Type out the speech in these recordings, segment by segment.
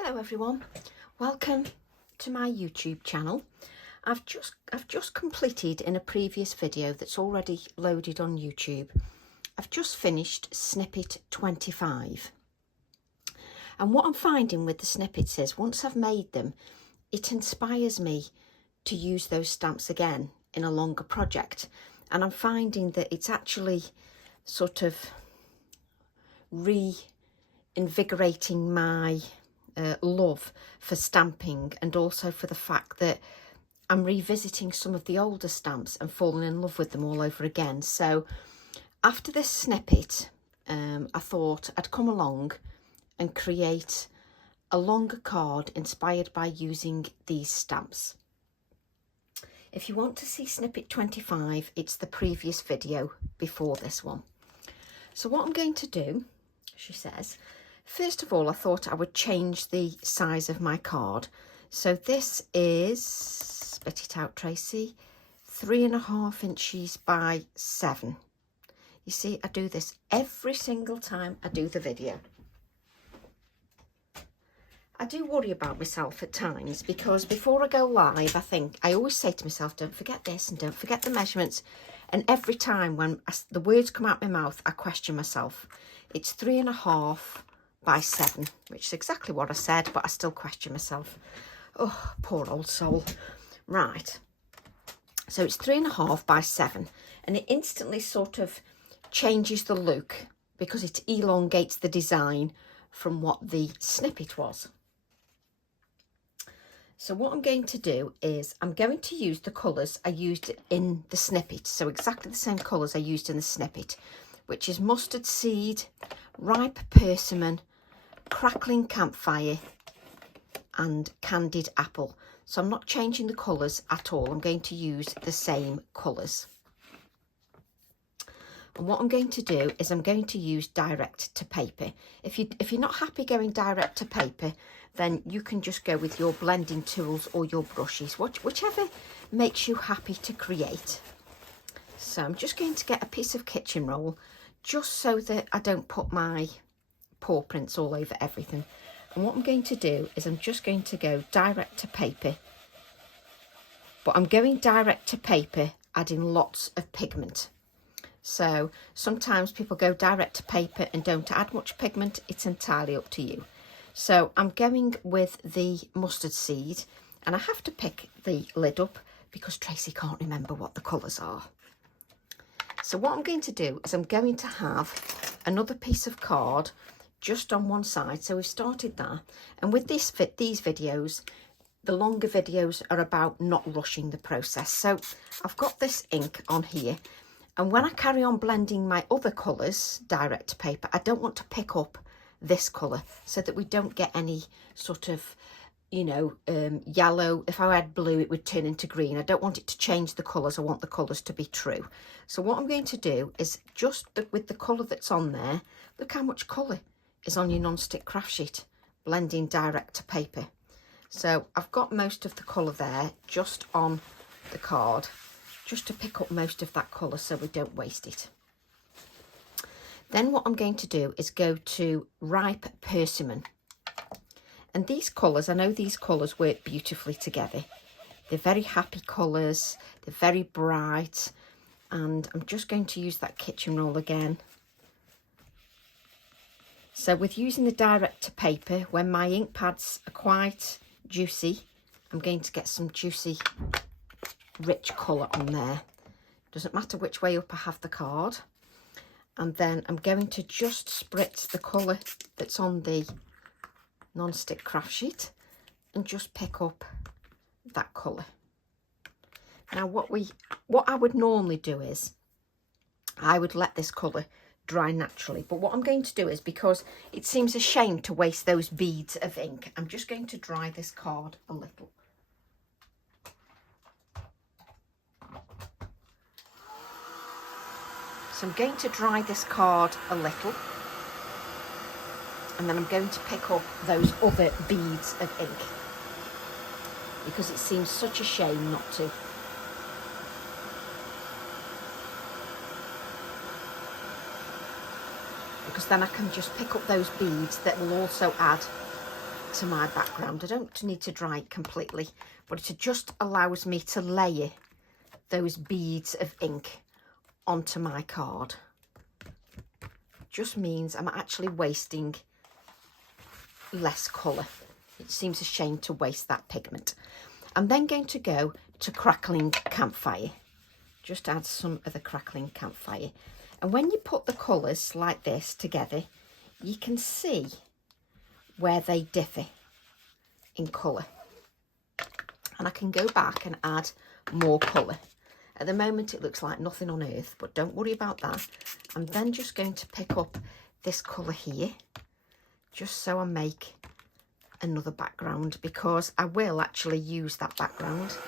Hello everyone, welcome to my YouTube channel. I've just completed in a previous video that's already loaded on YouTube. I've just finished snippet 25. And what I'm finding with the snippets is once I've made them, it inspires me to use those stamps again in a longer project. And I'm finding that it's actually sort of reinvigorating my love for stamping, and also for the fact that I'm revisiting some of the older stamps and falling in love with them all over again. So after this snippet, I thought I'd come along and create a longer card inspired by using these stamps. If you want to see snippet 25, it's the previous video before this one. So what I'm going to do, she says, first of all, I thought I would change the size of my card. So this is, spit it out Tracy, 3.5 inches by 7. You see, I do this every single time I do the video. I do worry about myself at times because before I go live, I always say to myself, don't forget this and don't forget the measurements. And every time when the words come out my mouth, I question myself. It's 3.5 by 7, which is exactly what I said, but I still question myself. Oh, poor old soul. Right. So it's 3.5 by 7, and it instantly sort of changes the look because it elongates the design from what the snippet was. So what I'm going to do is I'm going to use the colours I used in the snippet. So exactly the same colours I used in the snippet, which is mustard seed, ripe persimmon, crackling campfire and candied apple. So I'm not changing the colours at all. I'm going to use the same colours. And what I'm going to do is I'm going to use direct to paper. If you're not happy going direct to paper, then you can just go with your blending tools or your brushes, whichever makes you happy to create. So I'm just going to get a piece of kitchen roll just so that I don't put my paw prints all over everything. And what I'm going to do is I'm just going to go direct to paper, but I'm going direct to paper adding lots of pigment. So sometimes people go direct to paper and don't add much pigment. It's entirely up to you. So I'm going with the mustard seed, and I have to pick the lid up because Tracy can't remember what the colours are. So what I'm going to do is I'm going to have another piece of card just on one side. So we've started that, and with these videos, the longer videos are about not rushing the process. So I've got this ink on here, and when I carry on blending my other colours direct to paper, I don't want to pick up this colour so that we don't get any sort of, you know, yellow. If I had blue, it would turn into green. I don't want it to change the colours. I want the colours to be true. So what I'm going to do is just with the colour that's on there, look how much colour is on your non-stick craft sheet, blending direct to paper. So I've got most of the colour there just on the card, just to pick up most of that colour so we don't waste it. Then what I'm going to do is go to ripe persimmon. And these colours, I know these colours work beautifully together. They're very happy colours, they're very bright, and I'm just going to use that kitchen roll again. So with using the direct to paper, when my ink pads are quite juicy, I'm going to get some juicy, rich colour on there. Doesn't matter which way up I have the card. And then I'm going to just spritz the colour that's on the non-stick craft sheet and just pick up that colour. Now what I would normally do is I would let this colour dry naturally, but what I'm going to do is, because it seems a shame to waste those beads of ink, I'm just going to dry this card a little. So I'm going to dry this card a little, and then I'm going to pick up those other beads of ink because it seems such a shame not to. Because then I can just pick up those beads that will also add to my background. I don't need to dry it completely, but it just allows me to layer those beads of ink onto my card. Just means I'm actually wasting less colour. It seems a shame to waste that pigment. I'm then going to go to Crackling Campfire. Just add some of the Crackling Campfire. And when you put the colours like this together, you can see where they differ in colour. And I can go back and add more colour. At the moment it looks like nothing on earth, but don't worry about that. I'm then just going to pick up this colour here, just so I make another background, because I will actually use that background. So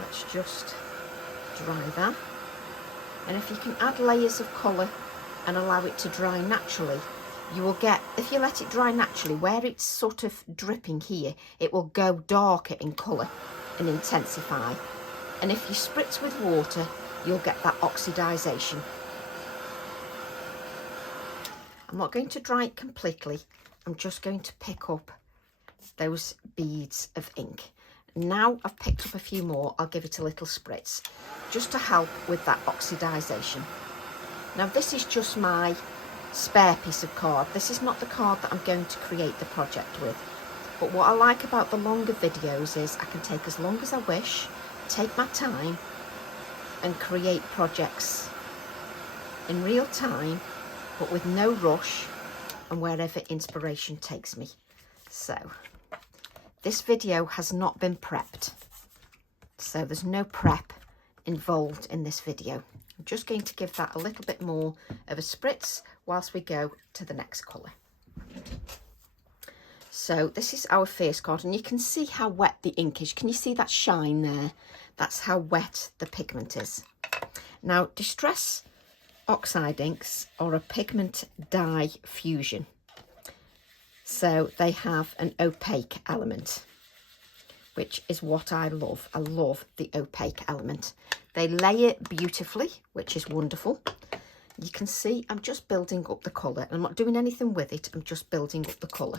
let's just dry that. And if you can add layers of colour and allow it to dry naturally, you will get, if you let it dry naturally, where it's sort of dripping here, it will go darker in colour and intensify. And if you spritz with water, you'll get that oxidisation. I'm not going to dry it completely. I'm just going to pick up those beads of ink. Now I've picked up a few more, I'll give it a little spritz, just to help with that oxidisation. Now this is just my spare piece of card. This is not the card that I'm going to create the project with. But what I like about the longer videos is I can take as long as I wish, take my time and create projects in real time, but with no rush and wherever inspiration takes me. So this video has not been prepped, so there's no prep involved in this video. I'm just going to give that a little bit more of a spritz whilst we go to the next colour. So this is our first card, and you can see how wet the ink is. Can you see that shine there? That's how wet the pigment is. Now, Distress Oxide inks are a pigment dye fusion. So they have an opaque element, which is what I love. I love the opaque element. They layer beautifully, which is wonderful. You can see I'm just building up the colour. I'm not doing anything with it. I'm just building up the colour.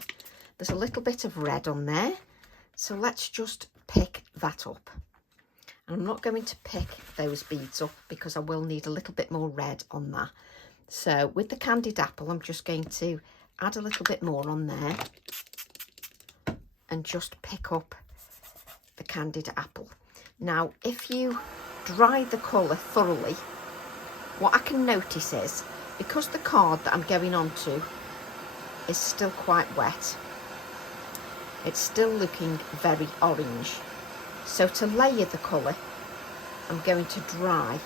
There's a little bit of red on there. So let's just pick that up. And I'm not going to pick those beads up because I will need a little bit more red on that. So with the Candied Apple, I'm just going to add a little bit more on there and just pick up the Candied Apple. Now, if you dry the colour thoroughly, what I can notice is, because the card that I'm going on to is still quite wet, it's still looking very orange. So to layer the colour, I'm going to dry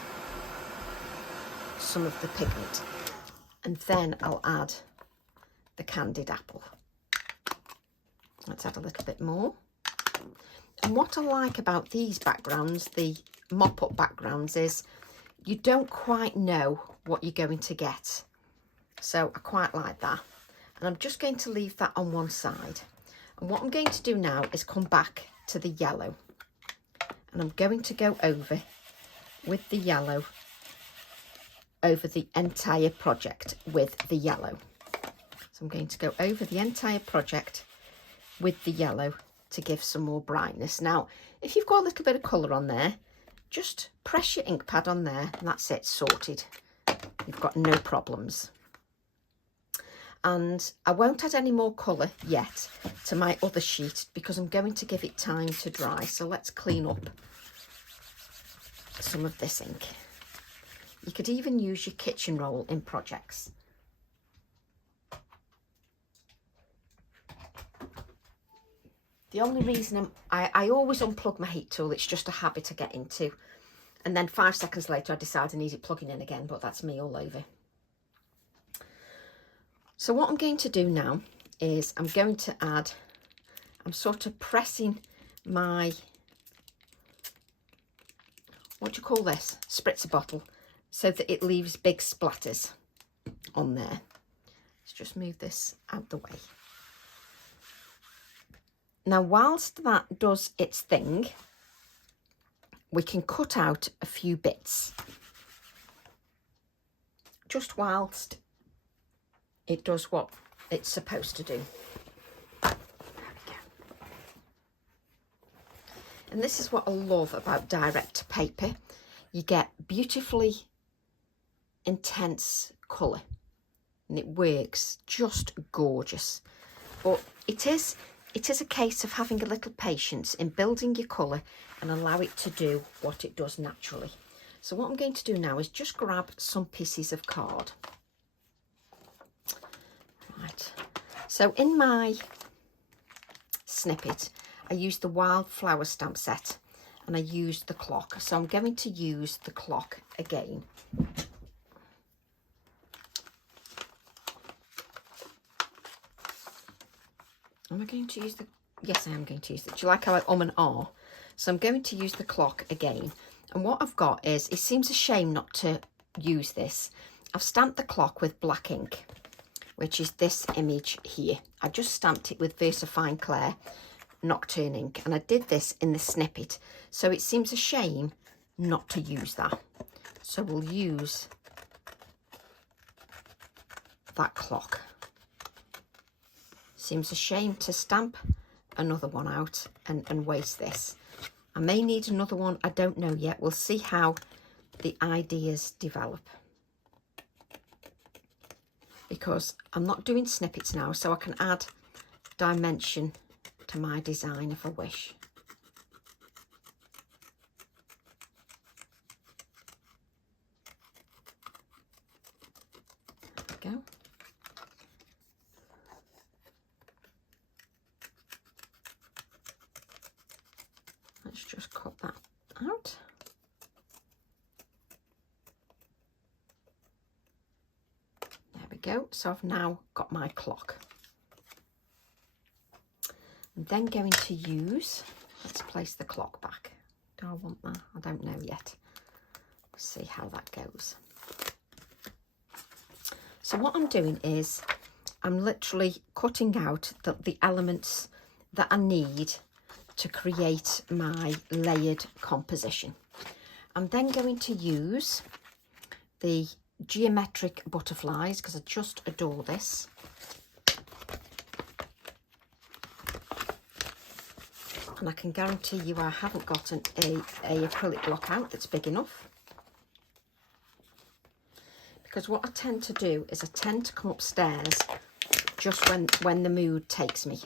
some of the pigment, and then I'll add the Candied Apple. Let's add a little bit more. And what I like about these backgrounds, the mop-up backgrounds, is you don't quite know what you're going to get. So I quite like that. And I'm just going to leave that on one side. And what I'm going to do now is come back to the yellow. And I'm going to go over with the yellow over the entire project with the yellow. So I'm going to go over the entire project with the yellow to give some more brightness. Now, if you've got a little bit of colour on there, just press your ink pad on there and that's it, sorted. You've got no problems. And I won't add any more colour yet to my other sheet because I'm going to give it time to dry. So let's clean up some of this ink. You could even use your kitchen roll in projects. The only reason I always unplug my heat tool, it's just a habit I get into. And then 5 seconds later I decide I need it plugging in again, but that's me all over. So what I'm going to do now is I'm going to add, I'm sort of pressing my, what do you call this? Spritzer bottle, so that it leaves big splatters on there. Let's just move this out the way. Now, whilst that does its thing, we can cut out a few bits. Just whilst it does what it's supposed to do. And this is what I love about direct to paper. You get beautifully intense colour and it works just gorgeous. But it is a case of having a little patience in building your colour and allow it to do what it does naturally. So what I'm going to do now is just grab some pieces of card. Right, so in my snippet I used the Wildflower stamp set and I used the clock, so I'm going to use the clock again. Am I going to use the, yes I am going to use it. Do you like how I and ah? So I'm going to use the clock again, and what I've got is, it seems a shame not to use this. I've stamped the clock with black ink, which is this image here. I just stamped it with VersaFine Clair Nocturne ink, and I did this in the snippet, so it seems a shame not to use that. So we'll use that clock. Seems a shame to stamp another one out and waste this. I may need another one, I don't know yet. We'll see how the ideas develop, because I'm not doing snippets now, so I can add dimension to my design if I wish. There we go. Let's just cut that out. There we go. So I've now got my clock. I'm then going to use, let's place the clock back. Do I want that? I don't know yet. Let's see how that goes. So what I'm doing is I'm literally cutting out the elements that I need to create my layered composition. I'm then going to use the geometric butterflies because I just adore this. And I can guarantee you I haven't got a acrylic block out that's big enough. Because what I tend to do is I tend to come upstairs just when the mood takes me.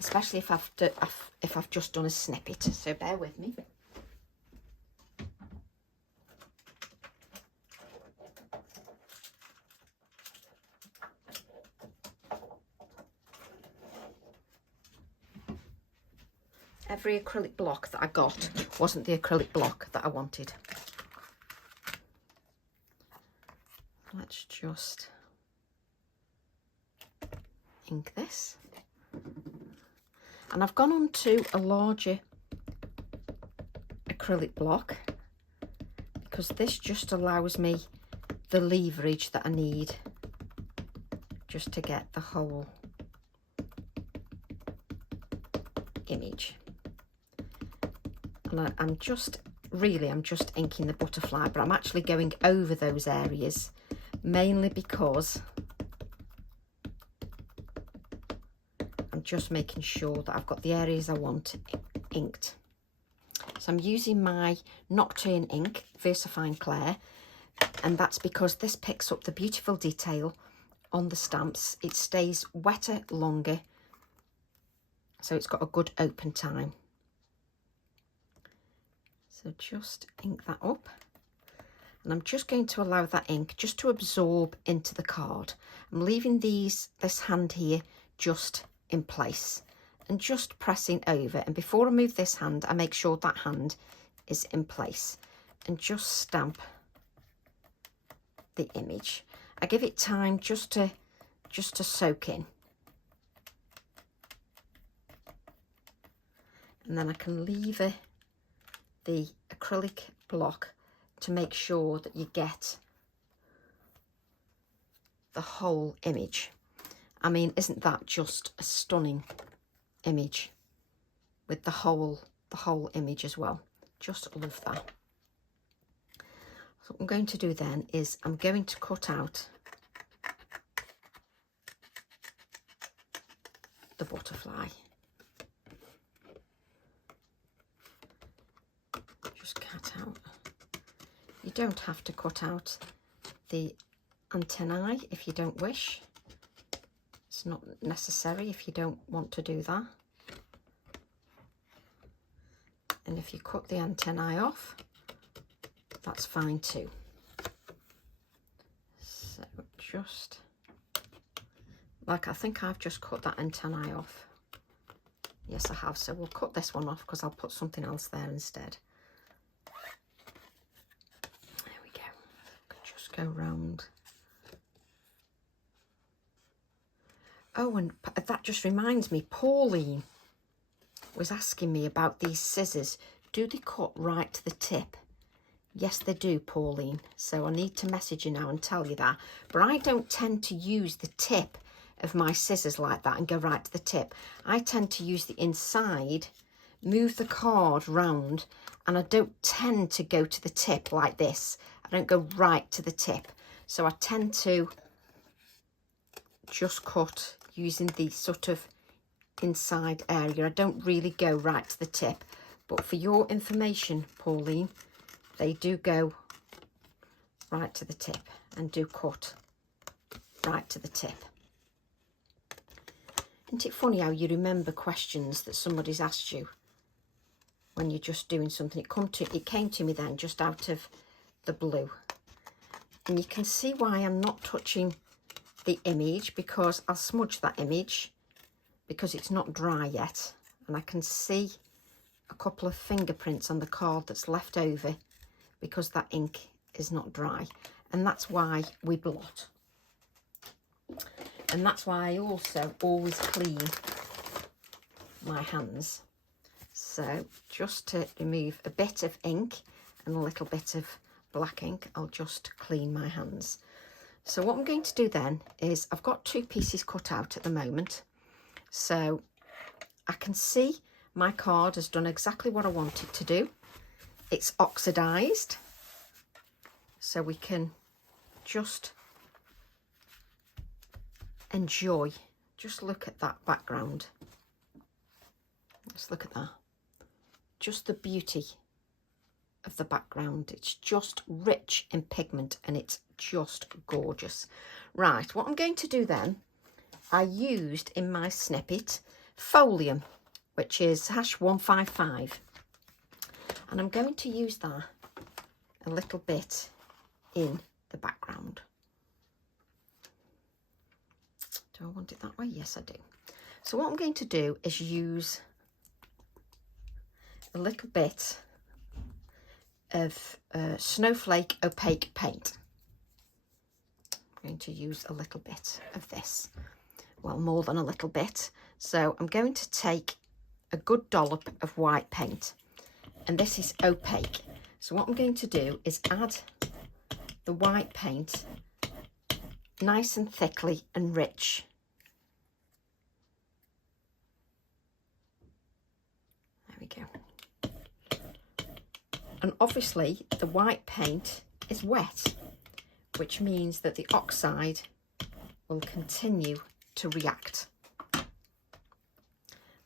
Especially if I've just done a snippet, so bear with me. Every acrylic block that I got wasn't the acrylic block that I wanted. Let's just ink this. And I've gone on to a larger acrylic block because this just allows me the leverage that I need just to get the whole image. And I'm just inking the butterfly, but I'm actually going over those areas mainly because I'm just making sure that I've got the areas I want inked. So I'm using my Nocturne ink, VersaFine Clair, and that's because this picks up the beautiful detail on the stamps. It stays wetter longer, so it's got a good open time. So just ink that up. And I'm just going to allow that ink just to absorb into the card. I'm leaving this hand here just in place and just pressing over, and before I move this hand I make sure that hand is in place and just stamp the image. I give it time just to soak in, and then I can lever the acrylic block to make sure that you get the whole image. I mean, isn't that just a stunning image with the whole image as well? Just love that. So what I'm going to do then is I'm going to cut out the butterfly. out. You don't have to cut out the antennae if you don't wish. It's not necessary if you don't want to do that. And if you cut the antennae off, that's fine too. So just, like, I think I've just cut that antennae off. Yes, I have. So we'll cut this one off because I'll put something else there instead. There we go. Just go round. Oh, and that just reminds me, Pauline was asking me about these scissors. Do they cut right to the tip? Yes, they do, Pauline. So I need to message you now and tell you that. But I don't tend to use the tip of my scissors like that and go right to the tip. I tend to use the inside, move the card round, and I don't tend to go to the tip like this. I don't go right to the tip. So I tend to just cut using the sort of inside area. I don't really go right to the tip. But for your information, Pauline, they do go right to the tip and do cut right to the tip. Isn't it funny how you remember questions that somebody's asked you when you're just doing something? It came to me then just out of the blue. And you can see why I'm not touching the image, because I'll smudge that image because it's not dry yet. And I can see a couple of fingerprints on the card that's left over because that ink is not dry. And that's why we blot. And that's why I also always clean my hands. So just to remove a bit of ink and a little bit of black ink, I'll just clean my hands. So what I'm going to do then is, I've got 2 pieces cut out at the moment. So I can see my card has done exactly what I want it to do. It's oxidized. So we can just enjoy. Just look at that background. Let's look at that. Just the beauty of the background. It's just rich in pigment and it's just gorgeous. Right, what I'm going to do then, I used in my snippet Folium, which is #155, and I'm going to use that a little bit in the background. Do I want it that way? Yes, I do. So what I'm going to do is use a little bit of Snowflake opaque paint. I'm going to use a little bit of this. Well, more than a little bit. So I'm going to take a good dollop of white paint, and this is opaque. So what I'm going to do is add the white paint nice and thickly and rich. There we go. And obviously the white paint is wet, which means that the oxide will continue to react.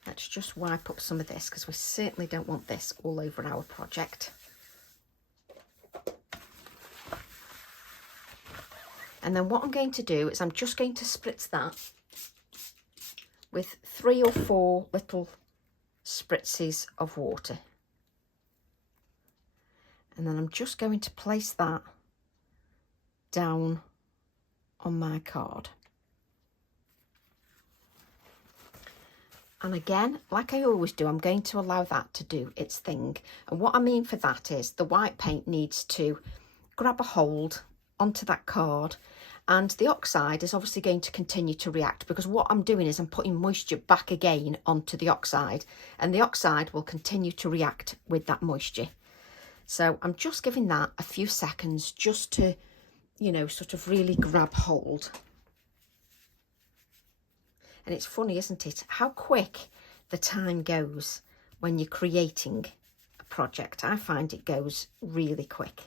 Let's just wipe up some of this because we certainly don't want this all over our project. And then what I'm going to do is I'm just going to spritz that with 3 or 4 little spritzes of water. And then I'm just going to place that down on my card. And again, like I always do, I'm going to allow that to do its thing. And what I mean for that is the white paint needs to grab a hold onto that card, and the oxide is obviously going to continue to react, because what I'm doing is I'm putting moisture back again onto the oxide, and the oxide will continue to react with that moisture. So I'm just giving that a few seconds just to, you know, sort of really grab hold. And it's funny, isn't it, how quick the time goes when you're creating a project. I find it goes really quick.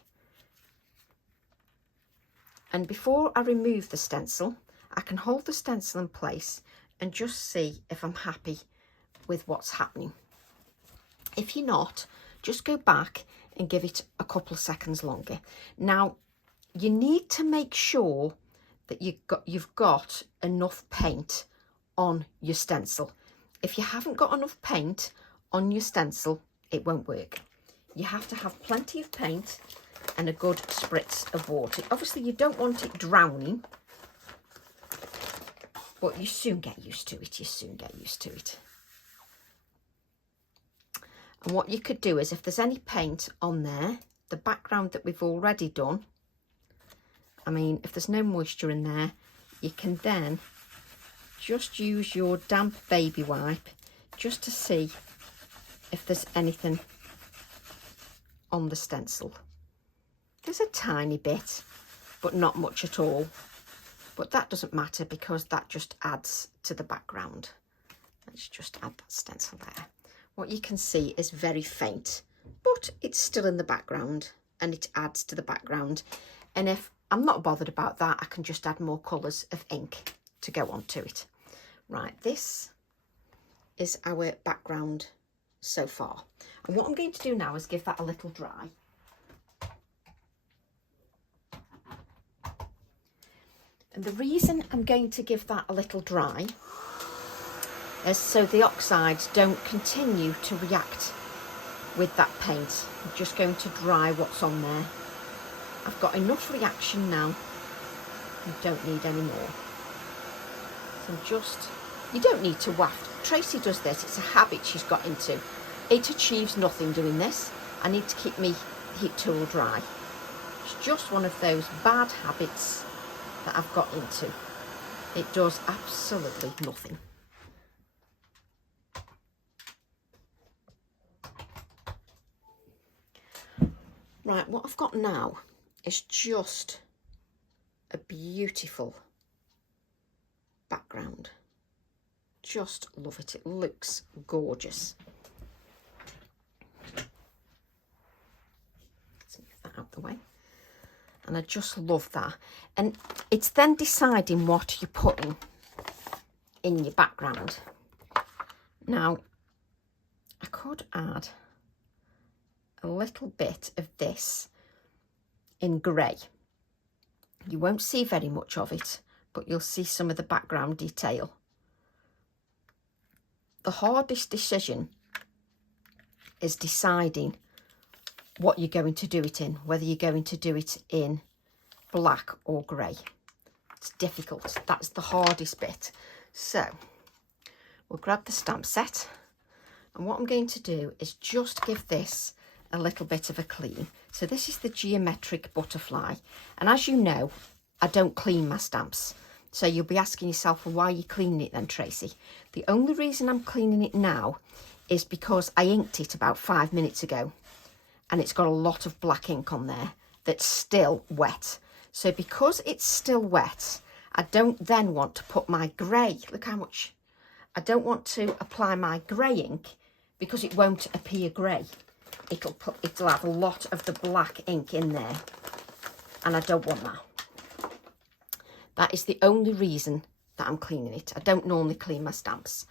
And before I remove the stencil, I can hold the stencil in place and just see if I'm happy with what's happening. If you're not, just go back and give it a couple of seconds longer. Now, you need to make sure that you've got enough paint on your stencil. If you haven't got enough paint on your stencil, it won't work. You have to have plenty of paint and a good spritz of water. Obviously, you don't want it drowning, but you soon get used to it. You soon get used to it. And what you could do is, if there's any paint on there, the background that we've already done, I mean, if there's no moisture in there, you can then just use your damp baby wipe just to see if there's anything on the stencil. There's a tiny bit, but not much at all. But that doesn't matter because that just adds to the background. Let's just add that stencil there. What you can see is very faint, but it's still in the background and it adds to the background. And if I'm not bothered about that, I can just add more colours of ink to go onto it. Right, this is our background so far. And what I'm going to do now is give that a little dry. And the reason I'm going to give that a little dry is so the oxides don't continue to react with that paint. I'm just going to dry what's on there. I've got enough reaction now. You don't need any more. So you don't need to waft. Tracy does this, it's a habit she's got into. It achieves nothing doing this. I need to keep my heat tool dry. It's just one of those bad habits that I've got into. It does absolutely nothing. Right, what I've got now is just a beautiful background. Just love it. It looks gorgeous. Let's move that out the way. And I just love that. And it's then deciding what you're putting in your background. Now, I could add a little bit of this in grey. You won't see very much of it, but you'll see some of the background detail. The hardest decision is deciding what you're going to do it in, whether you're going to do it in black or grey. It's difficult. That's the hardest bit. So we'll grab the stamp set, and what I'm going to do is just give this a little bit of a clean. So this is the geometric butterfly, and as you know, I don't clean my stamps. So you'll be asking yourself, well, why are you cleaning it then, Tracy? The only reason I'm cleaning it now is because I inked it about 5 minutes ago, and it's got a lot of black ink on there that's still wet. So because it's still wet, I don't then want to put my grey, look how much, I don't want to apply my grey ink because it won't appear grey. It'll have a lot of the black ink in there, and I don't want that. That is the only reason that I'm cleaning it. I don't normally clean my stamps.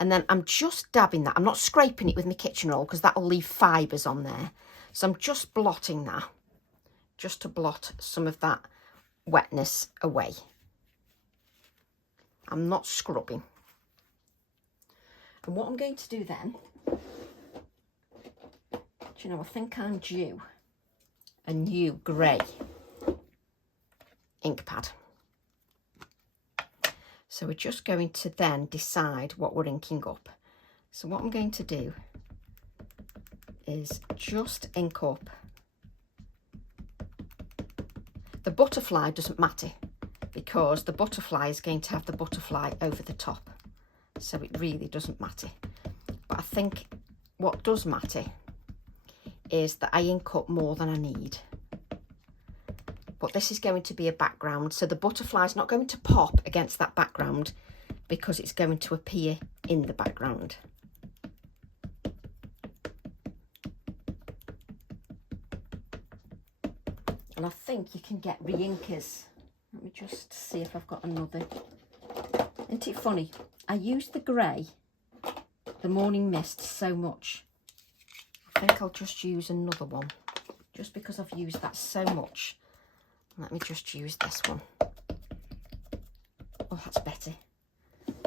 And then I'm just dabbing that. I'm not scraping it with my kitchen roll because that'll leave fibres on there. So I'm just blotting that, just to blot some of that wetness away. I'm not scrubbing. And what I'm going to do then, do you know, I think I'm due a new grey ink pad. So we're just going to then decide what we're inking up. So what I'm going to do is just ink up. The butterfly doesn't matter because the butterfly is going to have the butterfly over the top. So it really doesn't matter. But I think what does matter is that I ink up more than I need. But this is going to be a background, so the butterfly is not going to pop against that background because it's going to appear in the background. And I think you can get re-inkers. Let me just see if I've got another. Isn't it funny? I use the grey, the Morning Mist, so much. I I think I'll just use another one, just because I've used that so much. Let me just use this one. Oh, that's better.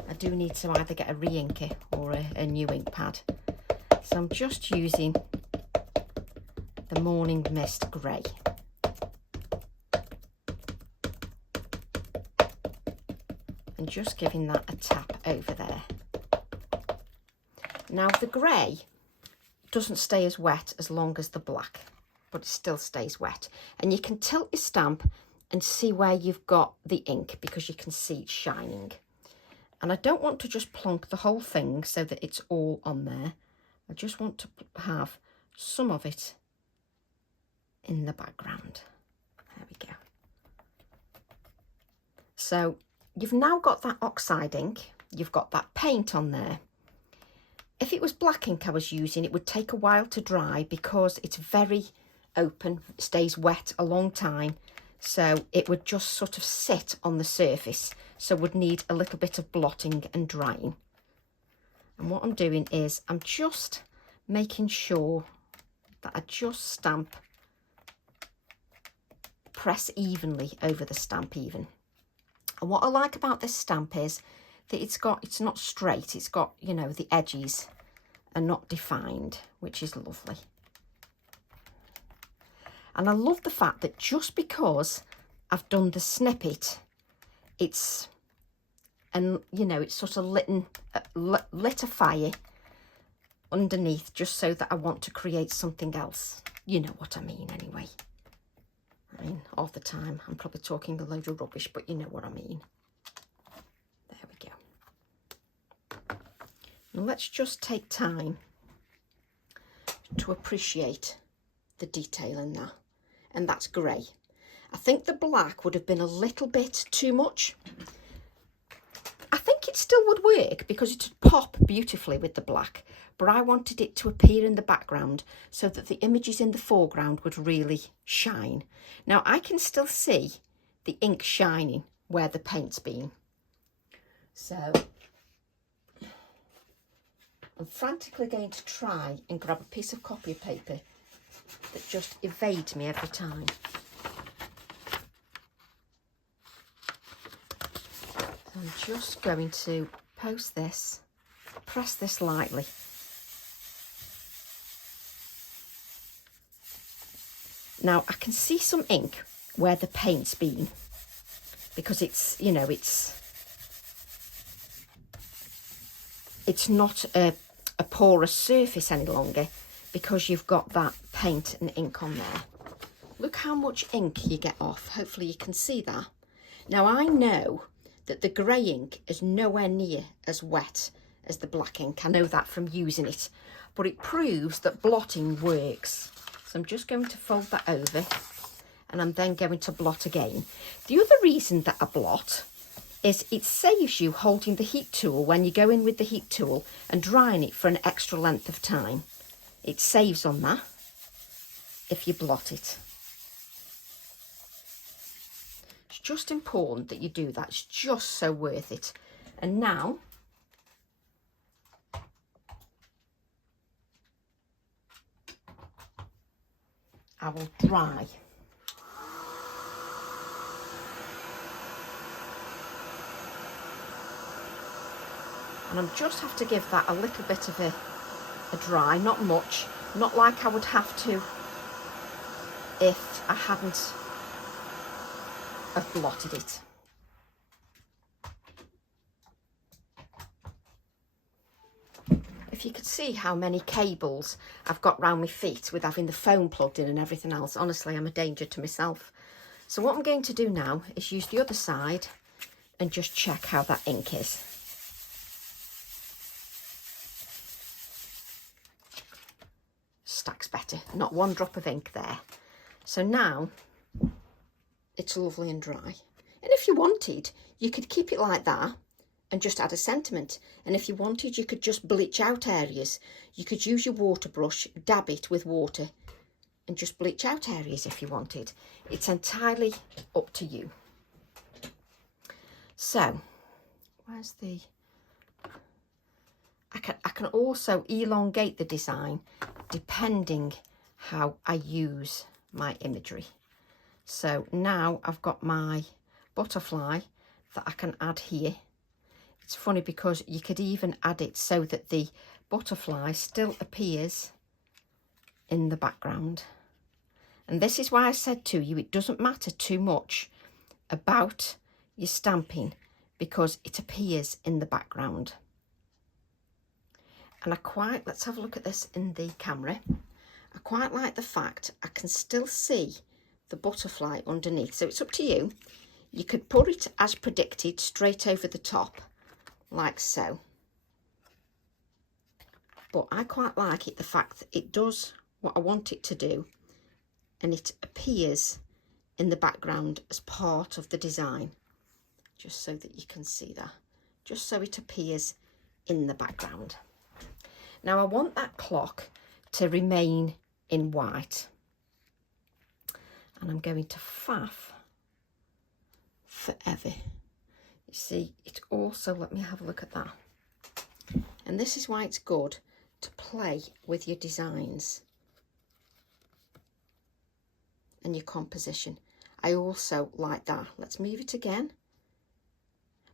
I do need to either get a re-inker or a new ink pad. So I'm just using the Morning Mist Grey. And just giving that a tap over there. Now the grey doesn't stay as wet as long as the black, but it still stays wet. And you can tilt your stamp and see where you've got the ink, because you can see it shining. And I don't want to just plonk the whole thing so that it's all on there. I just want to have some of it in the background. There we go. So you've now got that oxide ink, you've got that paint on there. If it was black ink I was using, it would take a while to dry because it's very open, it stays wet a long time. So it would just sort of sit on the surface. So would need a little bit of blotting and drying. And what I'm doing is I'm just making sure that I just stamp, press evenly over the stamp even. And what I like about this stamp is that it's not straight, it's got, you know, the edges are not defined, which is lovely. And I love the fact that just because I've done the snippet, it's, and you know, it's sort of lit a fire underneath, just so that I want to create something else. You know what I mean anyway. I mean, half the time I'm probably talking a load of rubbish, but you know what I mean. There we go. Now let's just take time to appreciate the detail in that. And that's grey. I think the black would have been a little bit too much. I think it still would work because it would pop beautifully with the black, but I wanted it to appear in the background so that the images in the foreground would really shine. Now I can still see the ink shining where the paint's been. So I'm frantically going to try and grab a piece of copy paper that just evades me every time. So I'm just going to post this, press this lightly. Now I can see some ink where the paint's been, because it's, you know, it's not a porous surface any longer, because you've got that paint and ink on there. Look how much ink you get off. Hopefully you can see that. Now I know that the grey ink is nowhere near as wet as the black ink. I know that from using it, but it proves that blotting works. So I'm just going to fold that over, and I'm then going to blot again. The other reason that I blot is it saves you holding the heat tool when you go in with the heat tool and drying it for an extra length of time. It saves on that if you blot it. It's just important that you do that. It's just so worth it. And now I will dry. And I just have to give that a little bit of a dry, not much, not like I would have to if I hadn't have blotted it. If you could see how many cables I've got round my feet with having the phone plugged in and everything else, honestly, I'm a danger to myself. So what I'm going to do now is use the other side and just check how that ink is. Stacks better, not one drop of ink there. So now it's lovely and dry. And if you wanted, you could keep it like that and just add a sentiment. And if you wanted, you could just bleach out areas. You could use your water brush, dab it with water and just bleach out areas if you wanted. It's entirely up to you. So, where's the... I can also elongate the design depending how I use my imagery. So now I've got my butterfly that I can add here. It's funny because you could even add it so that the butterfly still appears in the background. And this is why I said to you, it doesn't matter too much about your stamping because it appears in the background. And let's have a look at this in the camera. I quite like the fact I can still see the butterfly underneath. So it's up to you. You could put it as predicted straight over the top, like so. But I quite like it, the fact that it does what I want it to do, and it appears in the background as part of the design, just so that you can see that, just so it appears in the background. Now I want that clock to remain in white, and I'm going to faff forever. You see, it also, let me have a look at that. And this is why it's good to play with your designs and your composition. I also like that. Let's move it again.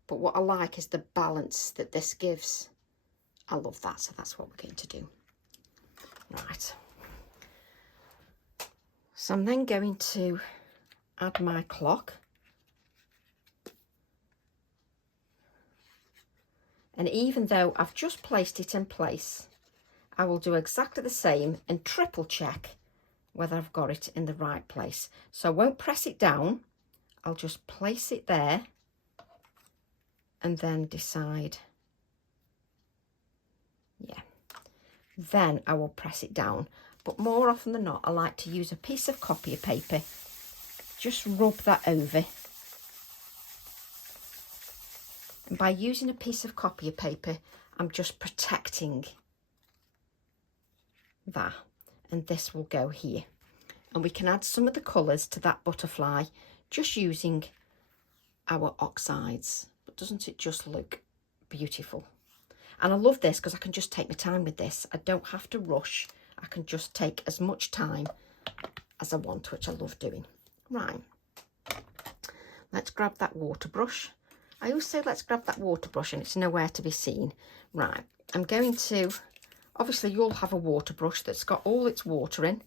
But what I like is the balance that this gives. I love that, so that's what we're going to do. Right. So I'm then going to add my clock. And even though I've just placed it in place, I will do exactly the same and triple check whether I've got it in the right place. So I won't press it down. I'll just place it there and then decide. Yeah. Then I will press it down. But more often than not, I like to use a piece of copy paper. Just rub that over. And by using a piece of copy paper, I'm just protecting that. And this will go here. And we can add some of the colours to that butterfly just using our oxides. But doesn't it just look beautiful? And I love this because I can just take my time with this. I don't have to rush. I can just take as much time as I want, which I love doing. Right. Let's grab that water brush. I always say let's grab that water brush and it's nowhere to be seen. Right. I'm going to, obviously you'll have a water brush that's got all its water in.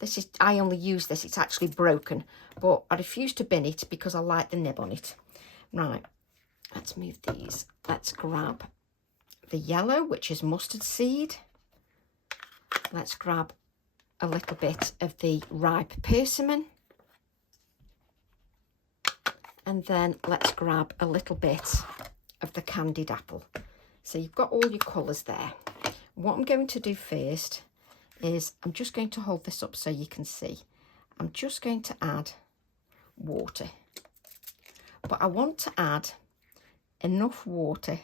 This is, I only use this, it's actually broken, but I refuse to bin it because I like the nib on it. Right. Let's move these. Let's grab the yellow, which is mustard seed. Let's grab a little bit of the ripe persimmon. And then let's grab a little bit of the candied apple. So you've got all your colours there. What I'm going to do first is I'm just going to hold this up so you can see. I'm just going to add water. But I want to add enough water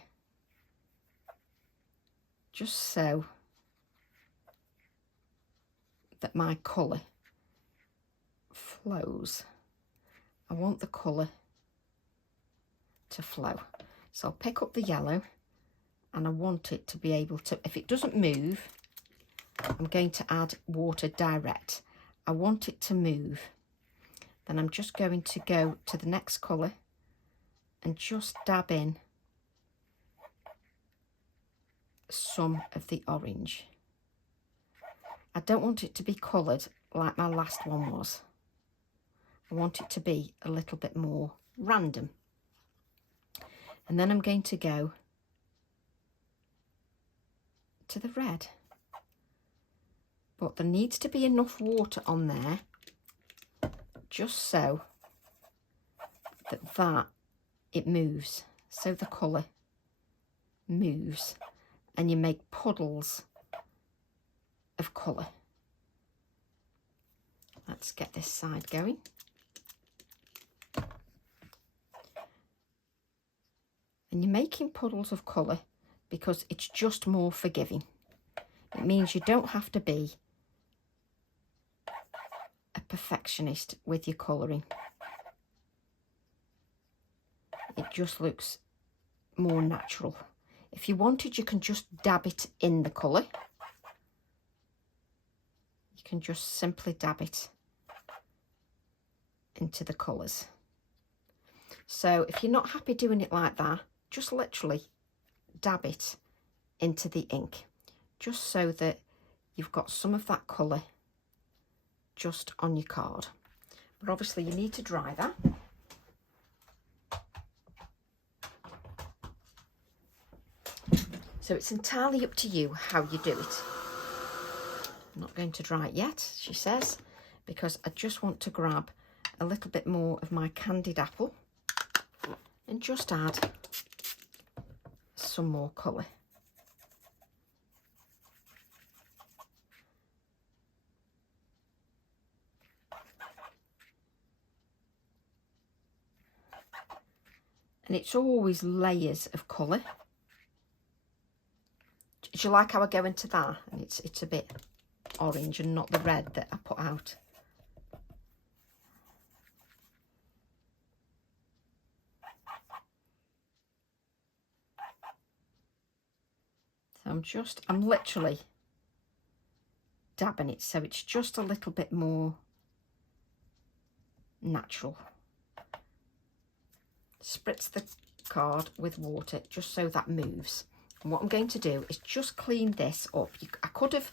just so that my colour flows. I want the colour to flow. So I'll pick up the yellow and I want it to be able to, if it doesn't move, I'm going to add water direct. I want it to move. Then I'm just going to go to the next colour and just dab in some of the orange. I don't want it to be coloured like my last one was. I want it to be a little bit more random. And then I'm going to go to the red. But there needs to be enough water on there just so that it moves. So the colour moves and you make puddles of colour. Let's get this side going. And you're making puddles of colour because it's just more forgiving. It means you don't have to be a perfectionist with your colouring. It just looks more natural. If you wanted, you can just dab it in the colour. You can just simply dab it into the colours. So if you're not happy doing it like that, just literally dab it into the ink, just so that you've got some of that colour just on your card. But obviously you need to dry that. So it's entirely up to you how you do it. I'm not going to dry it yet, she says, because I just want to grab a little bit more of my candied apple and just add some more colour. And it's always layers of colour. Do you like how I go into that? And it's a bit orange and not the red that I put out. So I'm literally dabbing it so it's just a little bit more natural. Spritz the card with water just so that moves. And what I'm going to do is just clean this up. I could have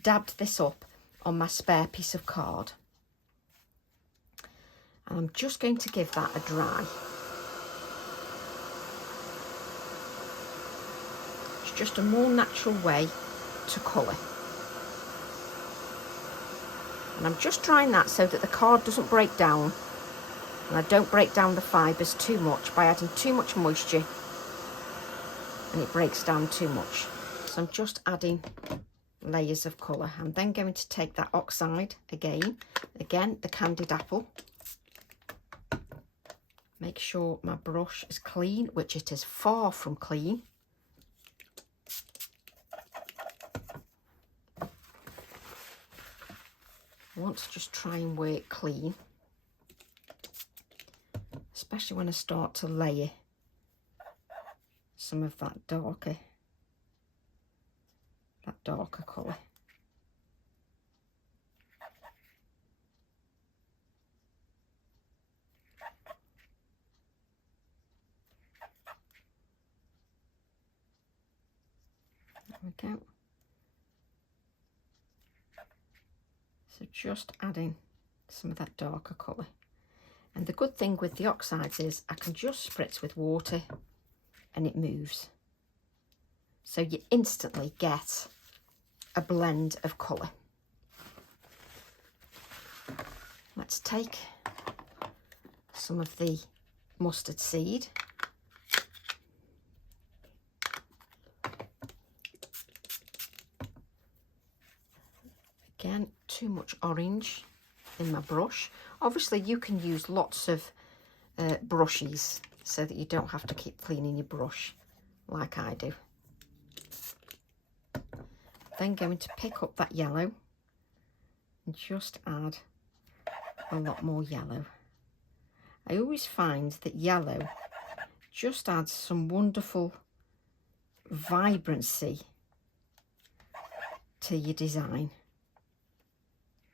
dabbed this up on my spare piece of card. And I'm just going to give that a dry. It's just a more natural way to colour. And I'm just drying that so that the card doesn't break down. And I don't break down the fibres too much by adding too much moisture and it breaks down too much. So I'm just adding layers of colour. I'm then going to take that oxide again, the candied apple. Make sure my brush is clean, which it is far from clean. I want to just try and work clean, especially when I start to layer some of that darker colour. There we go. So just adding some of that darker colour. And the good thing with the oxides is I can just spritz with water and it moves. So you instantly get a blend of colour. Let's take some of the mustard seed. Again, too much orange in my brush. Obviously you can use lots of brushes so that you don't have to keep cleaning your brush like I do. Then going to pick up that yellow and just add a lot more yellow. I always find that yellow just adds some wonderful vibrancy to your design.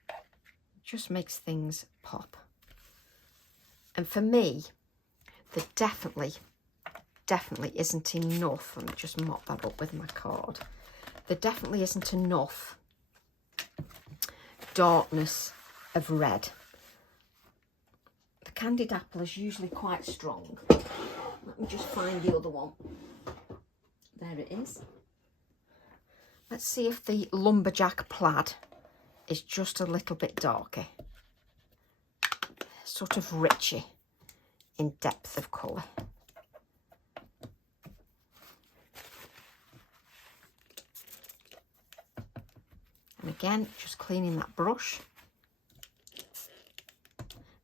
It just makes things pop. And for me, there definitely isn't enough. Let me just mop that up with my card. There definitely isn't enough darkness of red. The candied apple is usually quite strong. Let me just find the other one. There it is. Let's see if the lumberjack plaid is just a little bit darker. Sort of richer in depth of colour. And again, just cleaning that brush.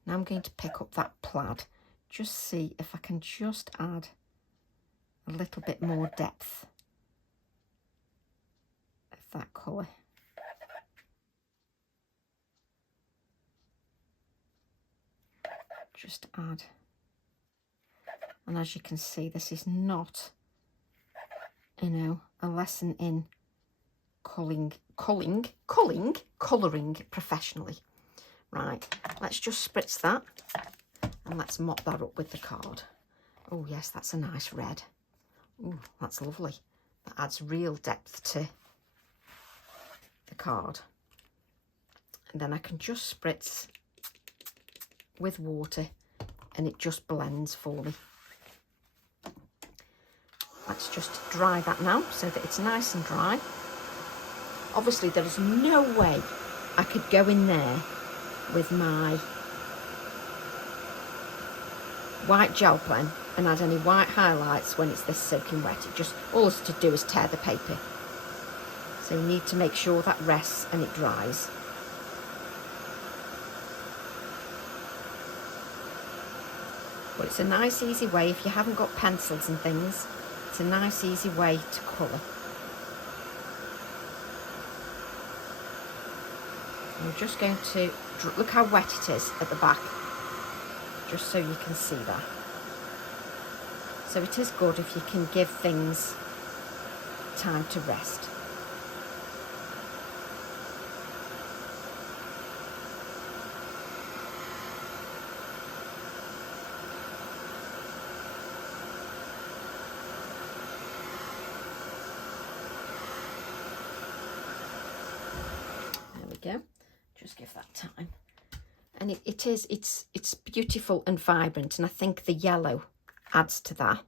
Now I'm going to pick up that plaid. Just see if I can just add a little bit more depth of that colour. Just add. And as you can see, this is not you know, a lesson in colouring professionally. Right, let's just spritz that and let's mop that up with the card. Oh yes, that's a nice red. Oh, that's lovely. That adds real depth to the card. And then I can just spritz with water and it just blends for me. Let's just dry that now so that it's nice and dry. Obviously there is no way I could go in there with my white gel pen and add any white highlights when it's this soaking wet. It just, all it's to do is tear the paper. So you need to make sure that rests and it dries. But it's a nice easy way, if you haven't got pencils and things, it's a nice easy way to colour. I'm just going to, look how wet it is at the back, just so you can see that. So it is good if you can give things time to rest. There we go. Just give that time. And it's beautiful and vibrant, and I think the yellow adds to that.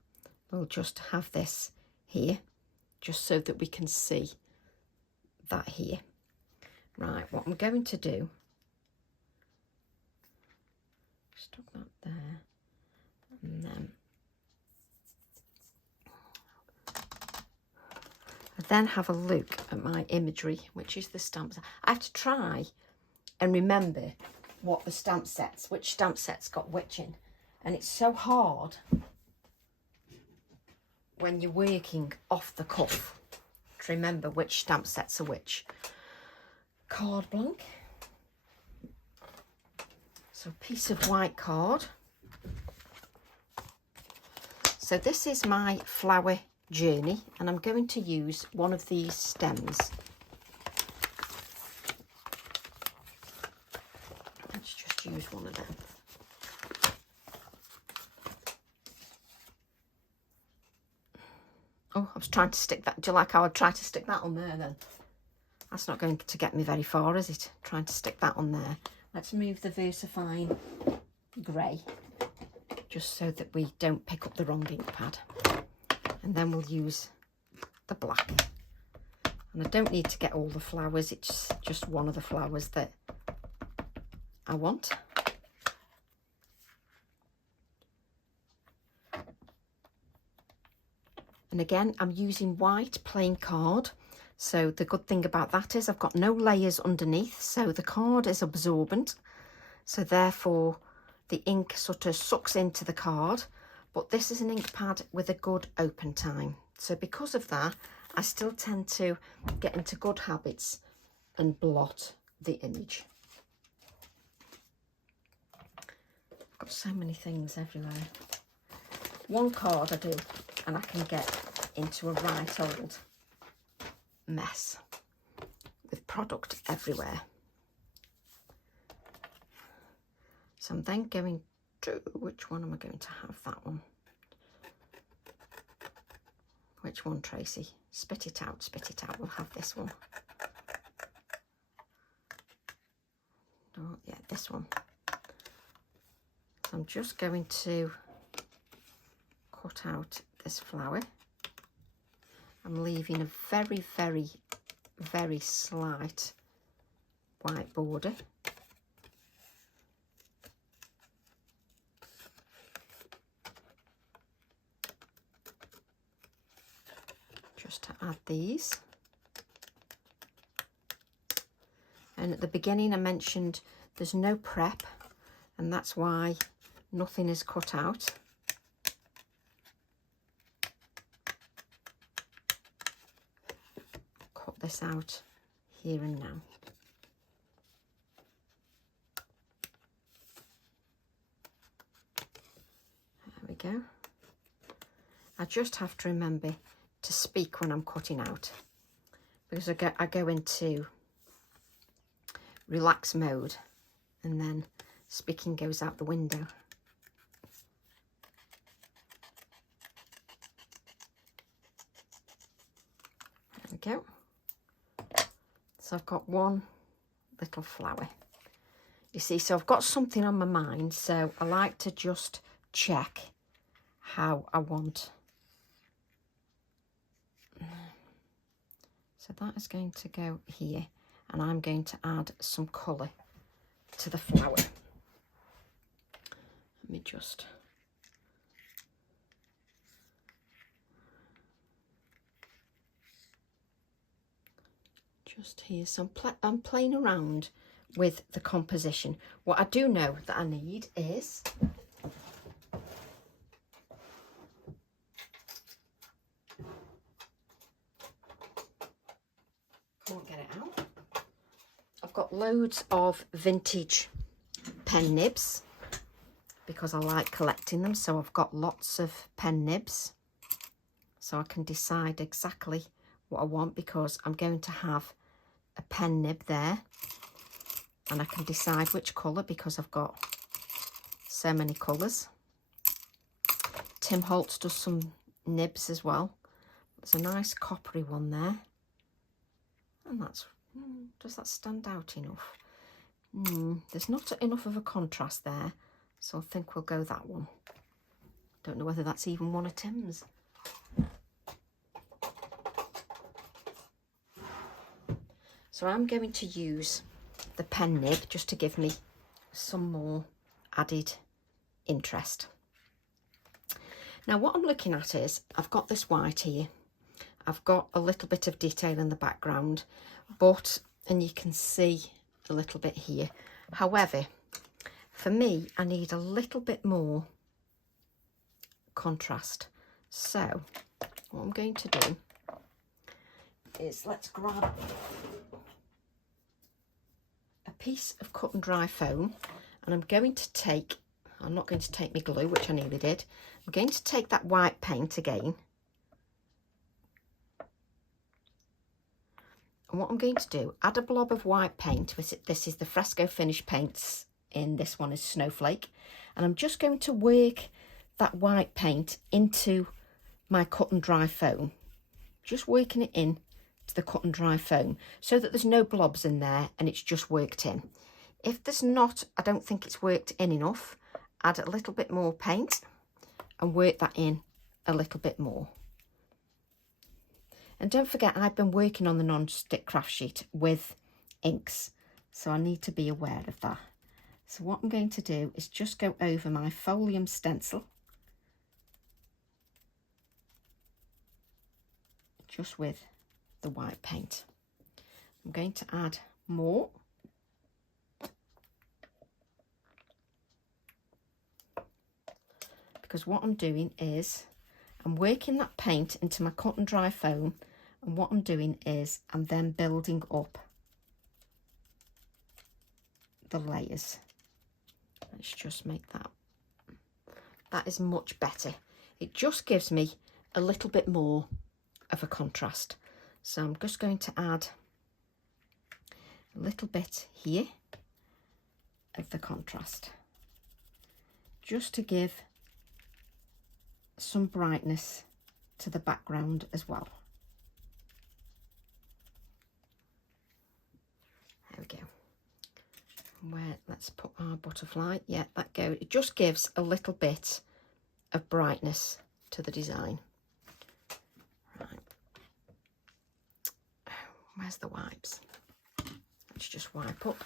We'll just have this here just so that we can see that here. Right, what I'm going to do, stuck that there, and then I then have a look at my imagery, which is the stamps. I have to try and remember what the stamp sets, which stamp sets got which in. And it's so hard when you're working off the cuff to remember which stamp sets are which. Card blank. So a piece of white card. So this is my flower journey, and I'm going to use one of these stems. Let's just use one of them. Oh, I was trying to stick that. Do you like how I tried to stick that on there then? That's not going to get me very far, is it? Trying to stick that on there. Let's move the VersaFine grey, just so that we don't pick up the wrong ink pad. And then we'll use the black. And I don't need to get all the flowers, it's just one of the flowers that I want. And again, I'm using white plain card. So the good thing about that is I've got no layers underneath, so the card is absorbent. So therefore the ink sort of sucks into the card, but this is an ink pad with a good open time. So because of that, I still tend to get into good habits and blot the image. I've got so many things everywhere. One card I do, and I can get into a right old mess with product everywhere. So I'm then going to, which one am I going to have? That one. Which one, Tracy? Spit it out, spit it out. We'll have this one. Oh, yeah, this one. So I'm just going to cut out this flower. I'm leaving a very, very, very slight white border. Just to add these. And at the beginning I mentioned there's no prep, and that's why nothing is cut out. Cut this out here and now. There we go. I just have to remember to speak when I'm cutting out, because I go into relax mode and then speaking goes out the window. There we go. So I've got one little flower. You see, so I've got something on my mind, so I like to just check how I want. So that is going to go here, and I'm going to add some colour to the flower. Let me just... here. So I'm playing around with the composition. What I do know that I need is... Can't get it out. I've got loads of vintage pen nibs because I like collecting them, so I've got lots of pen nibs so I can decide exactly what I want, because I'm going to have a pen nib there and I can decide which colour because I've got so many colours. Tim Holtz does some nibs as well. There's a nice coppery one there, and that's, does that stand out enough? There's not enough of a contrast there, so I think we'll go that one. Don't know whether that's even one of Tim's. So I'm going to use the pen nib just to give me some more added interest. Now what I'm looking at is, I've got this white here. I've got a little bit of detail in the background, and you can see a little bit here. However, for me, I need a little bit more contrast. So what I'm going to do is, let's grab a piece of cut and dry foam, and I'm going to take, I'm not going to take my glue, which I nearly did. I'm going to take that white paint again, and what I'm going to do, add a blob of white paint. This is the Fresco Finish paints, in this one is Snowflake, and I'm just going to work that white paint into my cut and dry foam, just working it in to the cut and dry foam so that there's no blobs in there and it's just worked in. If there's not, I don't think it's worked in enough, add a little bit more paint and work that in a little bit more. And don't forget, I've been working on the non-stick craft sheet with inks, so I need to be aware of that. So what I'm going to do is just go over my Folium stencil, just with the white paint. I'm going to add more. Because what I'm doing is, I'm working that paint into my cut and dry foam, and what I'm doing is, I'm then building up the layers. Let's just make that. That is much better. It just gives me a little bit more of a contrast. So I'm just going to add a little bit here of the contrast, just to give some brightness to the background as well. There we go. Where, let's put our butterfly. Yeah, that goes. It just gives a little bit of brightness to the design. Right. Where's the wipes? Let's just wipe up.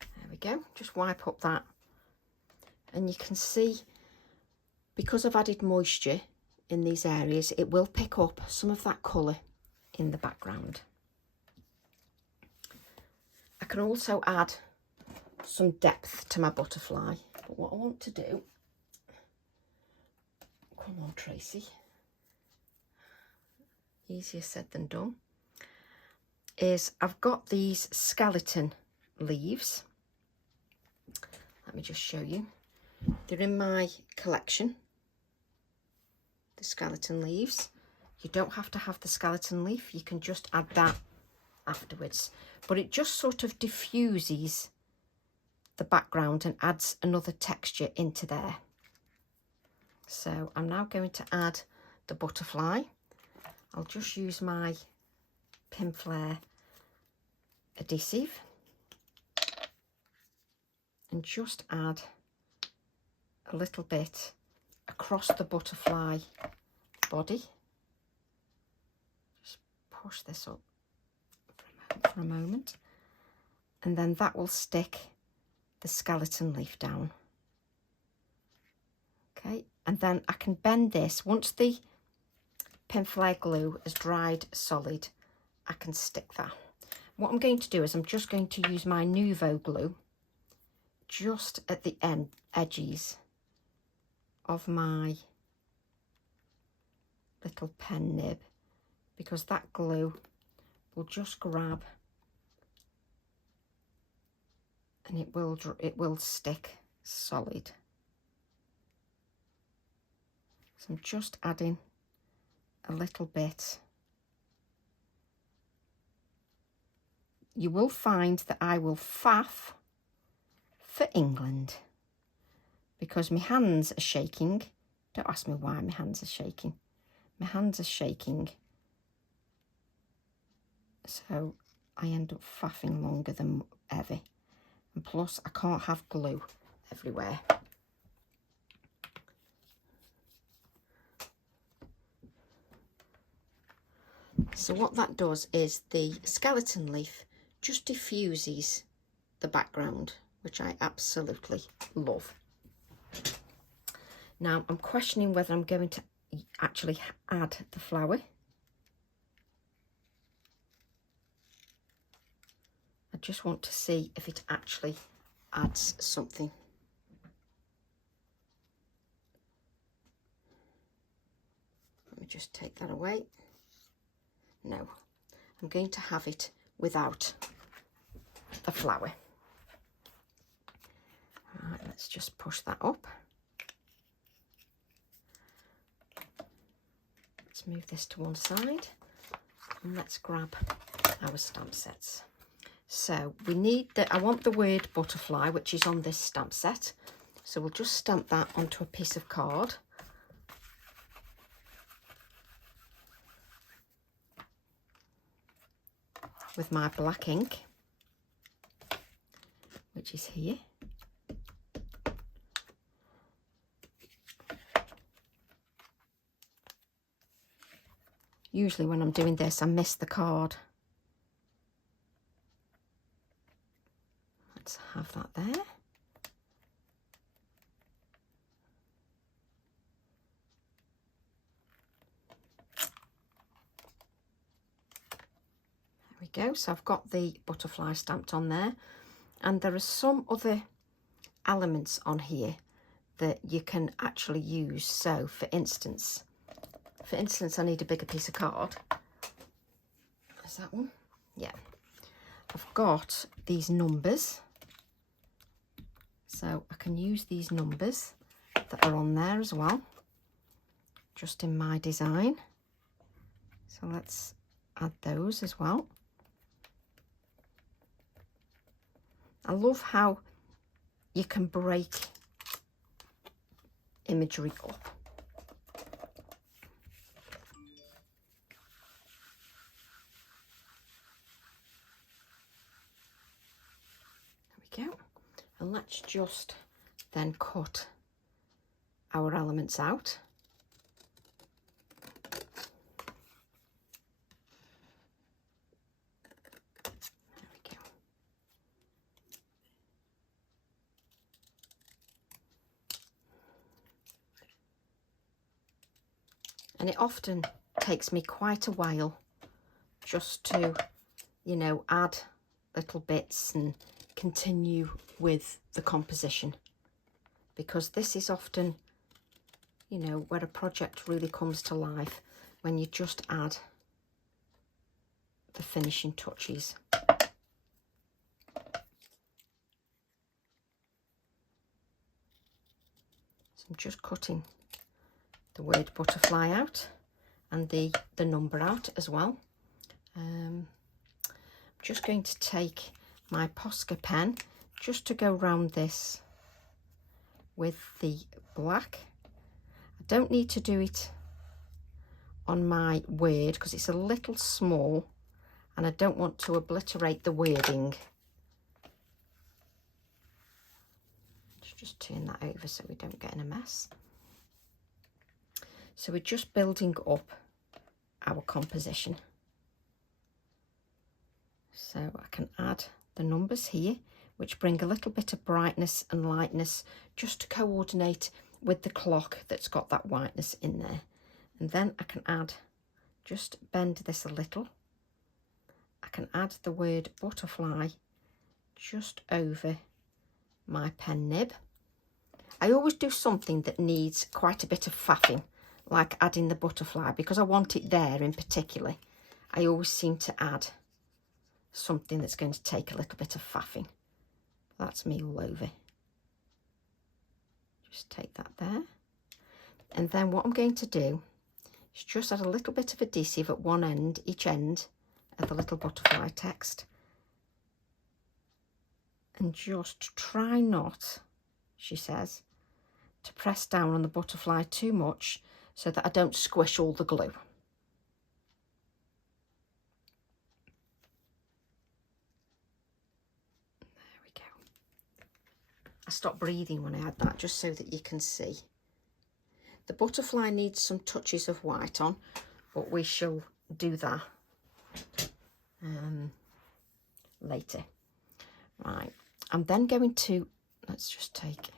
There we go. Just wipe up that. And you can see, because I've added moisture in these areas, it will pick up some of that colour in the background. I can also add some depth to my butterfly, but what I want to do, come on Tracy, easier said than done, is I've got these skeleton leaves. Let me just show you. They're in my collection, the skeleton leaves. You don't have to have the skeleton leaf, you can just add that afterwards, but it just sort of diffuses the background and adds another texture into there. So I'm now going to add the butterfly. I'll just use my Pinflair adhesive and just add a little bit across the butterfly body. Just push this up for a moment, and then that will stick the skeleton leaf down. Okay, and then I can bend this. Once the Pinflair glue has dried solid, I can stick that. What I'm going to do is I'm just going to use my Nuvo glue just at the edges of my little pen nib, because that glue will just grab and it will stick solid. So I'm just adding a little bit. You will find that I will faff for England because my hands are shaking. Don't ask me why my hands are shaking. My hands are shaking, so I end up faffing longer than ever. And plus I can't have glue everywhere. So what that does is the skeleton leaf just diffuses the background, which I absolutely love. Now I'm questioning whether I'm going to actually add the flower. I just want to see if it actually adds something. Let me just take that away. No, I'm going to have it without the flower. All right, let's just push that up. Let's move this to one side and let's grab our stamp sets. So we need I want the word butterfly, which is on this stamp set. So we'll just stamp that onto a piece of card. With my black ink, which is here. Usually when I'm doing this, I miss the card. Let's have that there. There we go. So I've got the butterfly stamped on there, and there are some other elements on here that you can actually use. So for instance, I need a bigger piece of card. Is that one? Yeah. I've got these numbers. So I can use these numbers that are on there as well, just in my design. So let's add those as well. I love how you can break imagery up. There we go. And let's just then cut our elements out. There we go. And it often takes me quite a while just to, you know, add little bits and continue with the composition, because this is often, you know, where a project really comes to life, when you just add the finishing touches. So I'm just cutting the word butterfly out and the number out as well. I'm just going to take my Posca pen just to go round this with the black. I don't need to do it on my word because it's a little small and I don't want to obliterate the wording. Let's just turn that over so we don't get in a mess. So we're just building up our composition. So I can add the numbers here, which bring a little bit of brightness and lightness just to coordinate with the clock that's got that whiteness in there. And then I can add, just bend this a little. I can add the word butterfly just over my pen nib. I always do something that needs quite a bit of faffing, like adding the butterfly, because I want it there in particular. I always seem to add something that's going to take a little bit of faffing. That's me all over. Just take that there. And then what I'm going to do is just add a little bit of adhesive at one end, each end of the little butterfly text. And just try not, she says, to press down on the butterfly too much so that I don't squish all the glue. There we go. I stopped breathing when I had that just so that you can see. The butterfly needs some touches of white on, but we shall do that later. Right, I'm then going to, let's just take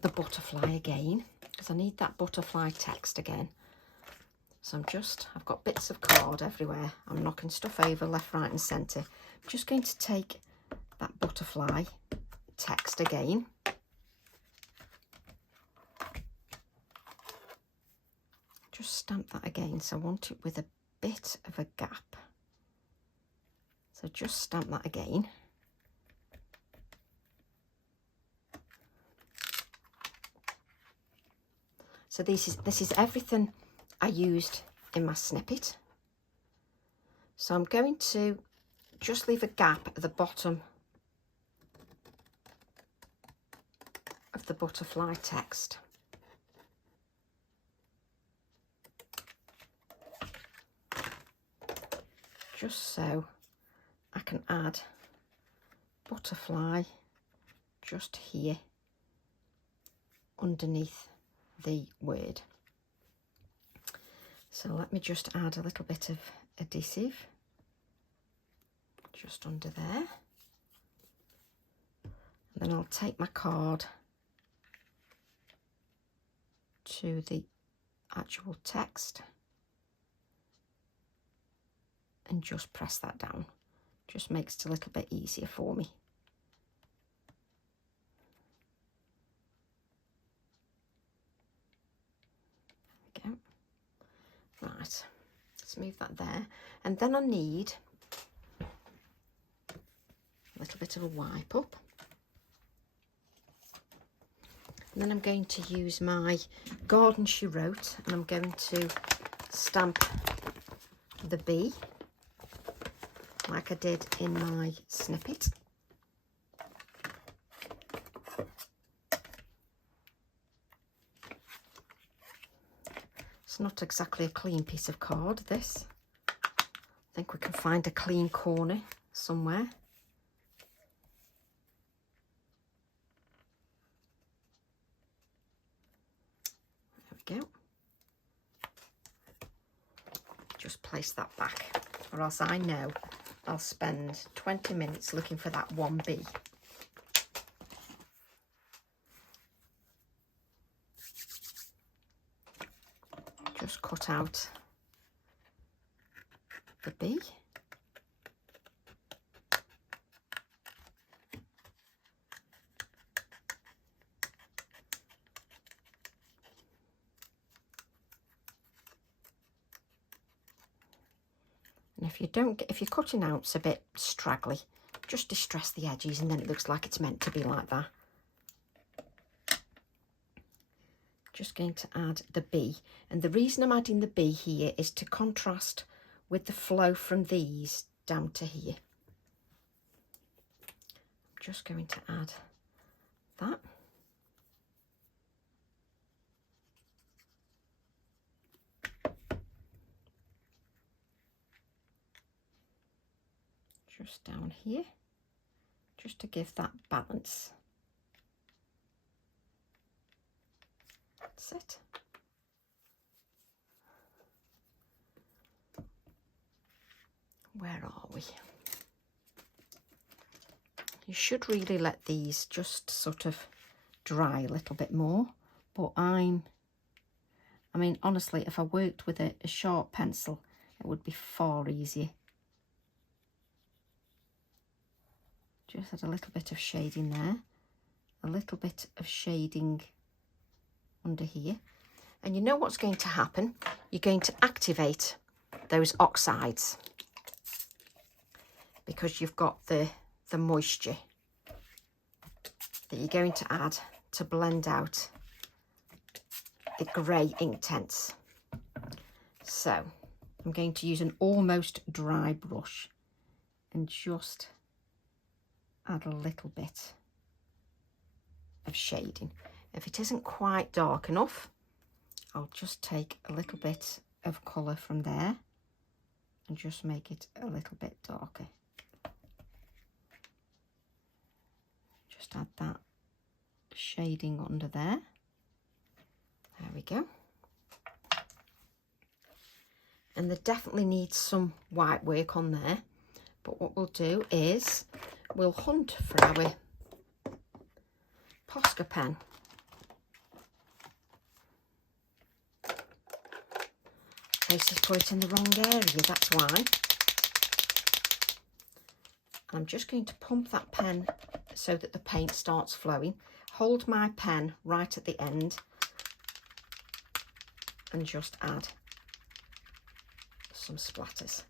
the butterfly again, because I need that butterfly text again. So I've got bits of card everywhere. I'm knocking stuff over left, right and centre. I'm just going to take that butterfly text again. Just stamp that again, so I want it with a bit of a gap. So just stamp that again. So this is everything I used in my snippet. So I'm going to just leave a gap at the bottom of the butterfly text. Just so I can add butterfly just here underneath the word. So let me just add a little bit of adhesive just under there. And then I'll take my card to the actual text and just press that down. Just makes it a little bit easier for me. There we go. Right, let's move that there. And then I need a little bit of a wipe up. And then I'm going to use my garden she wrote, and I'm going to stamp the bee like I did in my snippet. It's not exactly a clean piece of card, this. I think we can find a clean corner somewhere. There we go. Just place that back, or else I know I'll spend 20 minutes looking for that one bee. Just cut out the bee. And if you're cutting out, it's a bit straggly, just distress the edges, and then it looks like it's meant to be like that. Just going to add the bee, and the reason I'm adding the bee here is to contrast with the flow from these down to here. I'm just going to add that. Just down here, just to give that balance. That's it. Where are we? You should really let these just sort of dry a little bit more, but I mean, honestly, if I worked with a sharp pencil, it would be far easier. Just add a little bit of shading there, a little bit of shading under here, and you know what's going to happen? You're going to activate those oxides because you've got the moisture that you're going to add to blend out the grey Inktense. So I'm going to use an almost dry brush and just add a little bit of shading. If it isn't quite dark enough, I'll just take a little bit of colour from there and just make it a little bit darker. Just add that shading under there. There we go. And there definitely needs some white work on there, but what we'll do is we'll hunt for our Posca pen. Tracy's put it in the wrong area, that's why. I'm just going to pump that pen so that the paint starts flowing. Hold my pen right at the end and just add some splatters.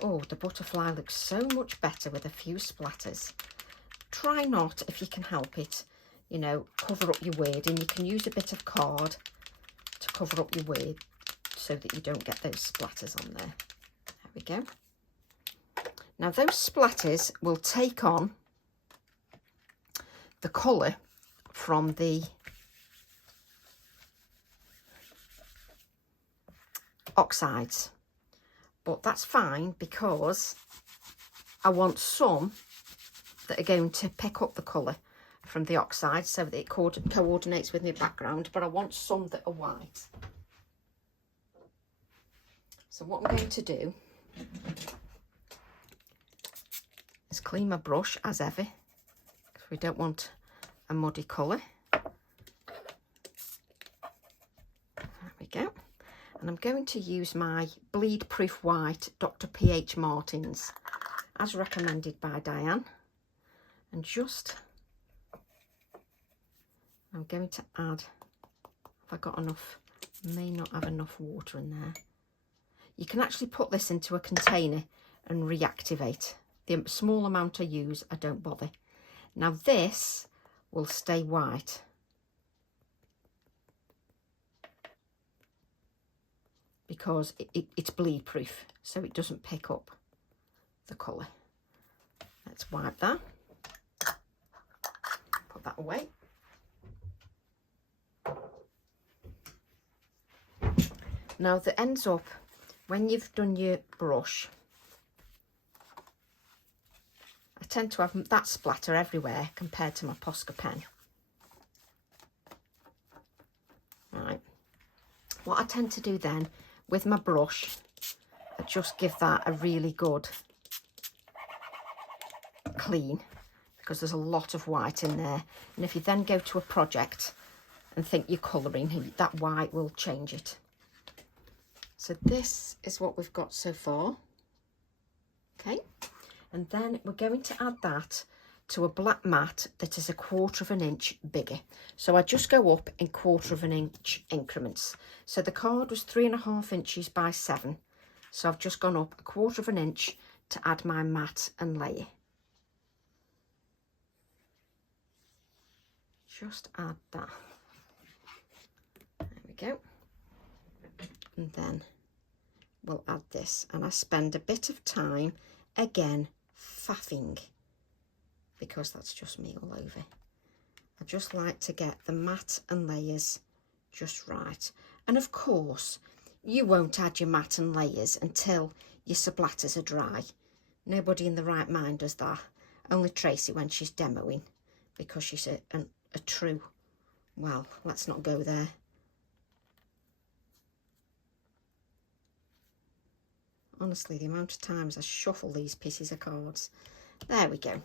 Oh, the butterfly looks so much better with a few splatters. Try not, if you can help it, you know, cover up your wording. You can use a bit of card to cover up your word so that you don't get those splatters on there. There we go. Now those splatters will take on the colour from the oxides, but that's fine because I want some that are going to pick up the colour from the oxides so that it coordinates with my background, but I want some that are white. So what I'm going to do is clean my brush as ever, because we don't want a muddy colour. There we go. And I'm going to use my bleed proof white Dr. P.H. Martin's as recommended by Diane, and just I'm going to add, if I got enough, may not have enough water in there. You can actually put this into a container and reactivate. The small amount I use, I don't bother. Now this will stay white. Because it's bleed proof, so it doesn't pick up the colour. Let's wipe that. Put that away. Now that ends up, when you've done your brush, I tend to have that splatter everywhere compared to my Posca pen. Right. What I tend to do then, with my brush, I just give that a really good clean, because there's a lot of white in there. And if you then go to a project and think you're colouring, that white will change it. So this is what we've got so far. Okay, and then we're going to add that to a black mat that is 1/4 inch bigger. So I just go up in 1/4 inch increments. So the card was 3.5 inches by 7. So I've just gone up 1/4 inch to add my mat and layer. just add that. There we go. And then we'll add this, and I spend a bit of time again faffing, because that's just me all over. I just like to get the mat and layers just right. And of course, you won't add your mat and layers until your sublatters are dry. Nobody in the right mind does that. Only Tracy when she's demoing, because she's a true, well, let's not go there. Honestly, the amount of times I shuffle these pieces of cards. There we go.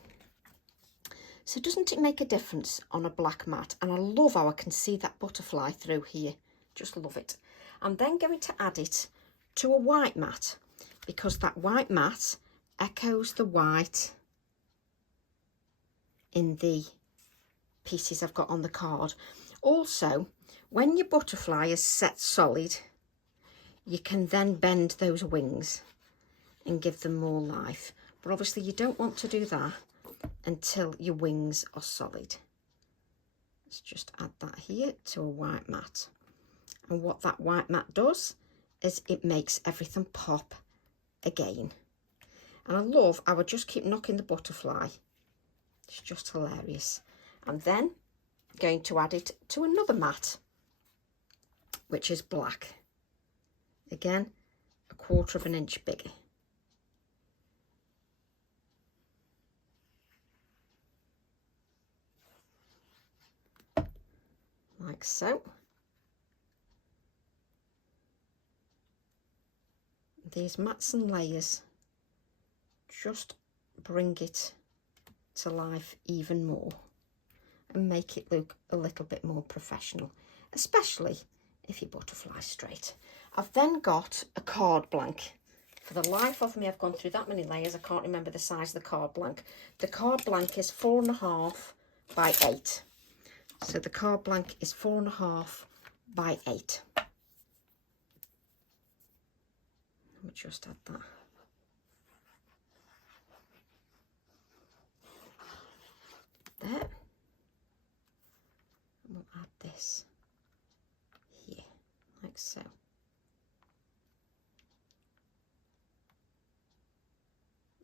So doesn't it make a difference on a black mat? And I love how I can see that butterfly through here. Just love it. I'm then going to add it to a white mat, because that white mat echoes the white in the pieces I've got on the card. Also, when your butterfly is set solid, you can then bend those wings and give them more life. But obviously you don't want to do that until your wings are solid. Let's just add that here to a white mat. And what that white mat does is it makes everything pop again. And I love how I just keep knocking the butterfly. It's just hilarious. And then I'm going to add it to another mat, which is black. Again, 1/4 of an inch bigger. Like so. These mats and layers just bring it to life even more and make it look a little bit more professional, especially if your butterfly's straight. I've then got a card blank. For the life of me, I've gone through that many layers, I can't remember the size of the card blank. The card blank is 4.5 by 8. So the card blank is 4.5 by 8. Let me just add that. There. And we'll add this here, like so.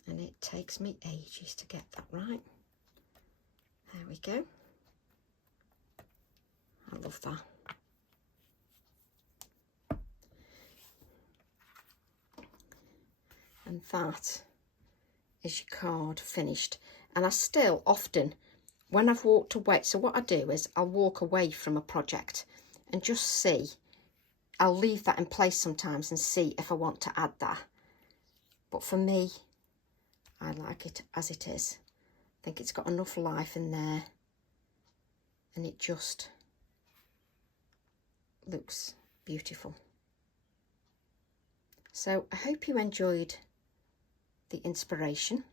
And it takes me ages to get that right. There we go. I love that. And that is your card finished. And I still often, when I've walked away, so what I do is I'll walk away from a project and just see, I'll leave that in place sometimes and see if I want to add that. But for me, I like it as it is. I think it's got enough life in there, and it just looks beautiful. So I hope you enjoyed the inspiration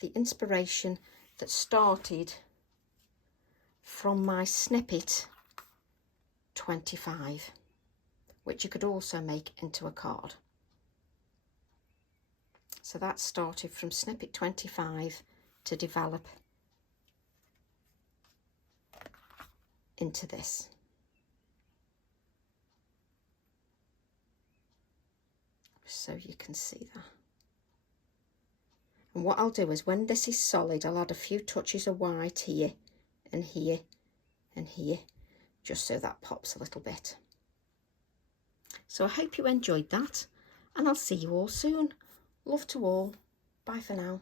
that started from my snippet 25, which you could also make into a card. So that started from snippet 25 to develop into this. So you can see that. And what I'll do is when this is solid, I'll add a few touches of white here and here and here, just so that pops a little bit. So I hope you enjoyed that, and I'll see you all soon. Love to all. Bye for now.